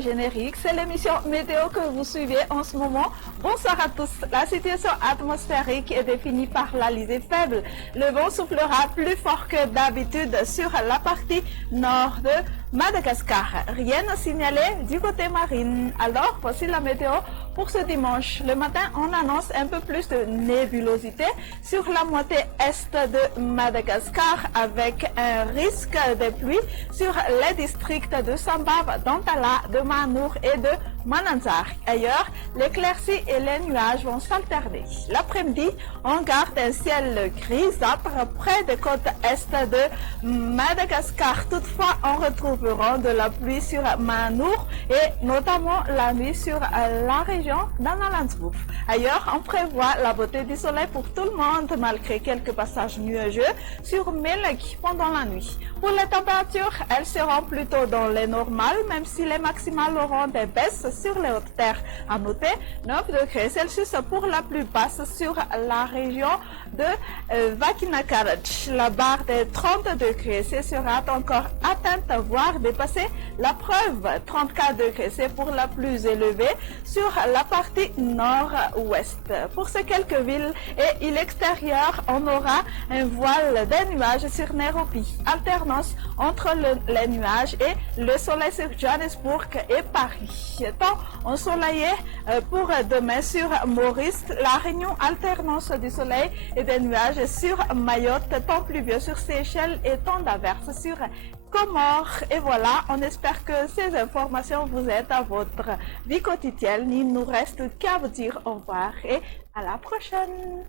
le générique, c'est l'émission météo que vous suivez en ce moment. Bonsoir à tous. La situation atmosphérique est définie par l'alizé faible. Le vent soufflera plus fort que d'habitude sur la partie nord de Madagascar. Rien à signaler du côté marine. Alors, voici la météo pour ce dimanche. Le matin, on annonce un peu plus de nébulosité sur la moitié est de Madagascar avec un risque de pluie sur les districts de Sambava, d'Antala, de Manour et de Mananzar. Ailleurs, l'éclaircie et les nuages vont s'alterner. L'après-midi, on garde un ciel grisâtre près des côtes est de Madagascar. Toutefois, on retrouvera de la pluie sur Manour et notamment la nuit sur la région d'Analandsbroek. Ailleurs, on prévoit la beauté du soleil pour tout le monde malgré quelques passages nuageux sur Melek pendant la nuit. Pour les températures, elles seront plutôt dans les normales, même si les maximales auront des baisses sur les hautes terres. À noter, 9 degrés Celsius pour la plus basse sur la région de Vakinakarach. La barre des 30 degrés C sera encore atteinte, voire dépassée. La preuve, 34 degrés C pour la plus élevée sur la partie nord-ouest. Pour ces quelques villes et îles extérieures, on aura un voile des nuages sur Nairobi. Alternance entre les nuages et le soleil sur Johannesburg et Paris. Temps ensoleillé pour demain sur Maurice, La Réunion, alternance du soleil et des nuages sur Mayotte, temps pluvieux sur Seychelles et temps d'averse sur Comores. Et voilà, on espère que ces informations vous aident à votre vie quotidienne. Il nous reste qu'à vous dire au revoir et à la prochaine.